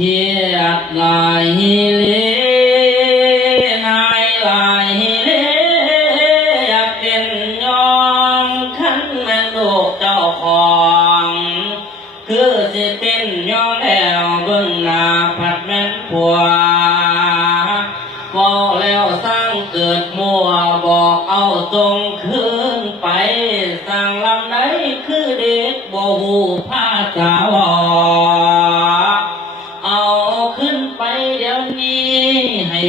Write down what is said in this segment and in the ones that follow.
ขียดลายเลนายลายเลอยากเป็นยองขันแม่นลูกเจ้าของคือสิเป็นยองแล้วเบิ่งหน้าผัดแม่นผัวบอกแล้วสร้างเกิดมัวบอกเอาตรงคืนไปสร้างลำไหนคือเด็กบ่หูภาษาว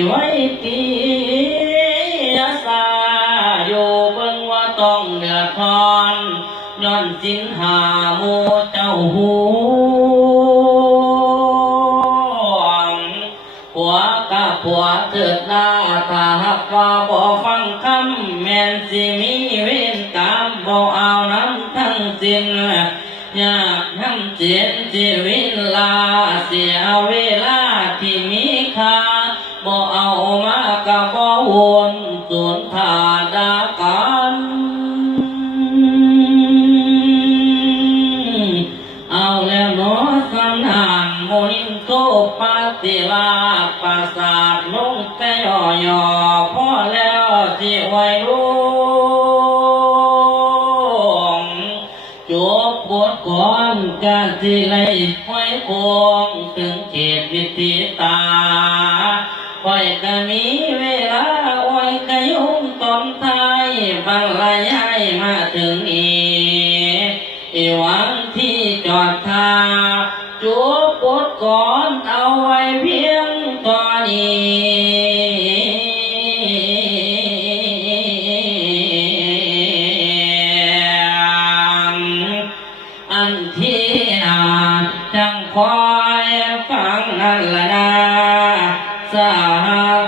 ไว้ปีสาอยู่เบิ่งว่าต้องเดือดร้อนย้อนสินหาหมูเจ้าหูหัวกับผัวเถิดหน้าถ้าหักว่าบ่ฟังคำแม่นสิมีเวรกรรมบ่เอาน้ำทั้งสิ้นอยากทำเจียนชีวิตลาเสียเวลาที่มีค่า บ่เอามากับบ่วนสูญผ่าดากันเอาแล้วเนาะสำนหานโมนินโตปาติลาปราสาทลงแต่ย่อย่อพอแล้วที่ไว้รู้จบปวดก่อนการที่ไลไว้พวงถึงเขตวิธีตา ไว้ก็มีเวลาไว้ก็ยุ่งตอนทายบรรลัยให้มาถึงนี้อีหวังที่จอดทาจบปดก่อนเอาไว้เพียงตอนนี้อันที่อาจังคอยฟังนั่นละนะ فسعها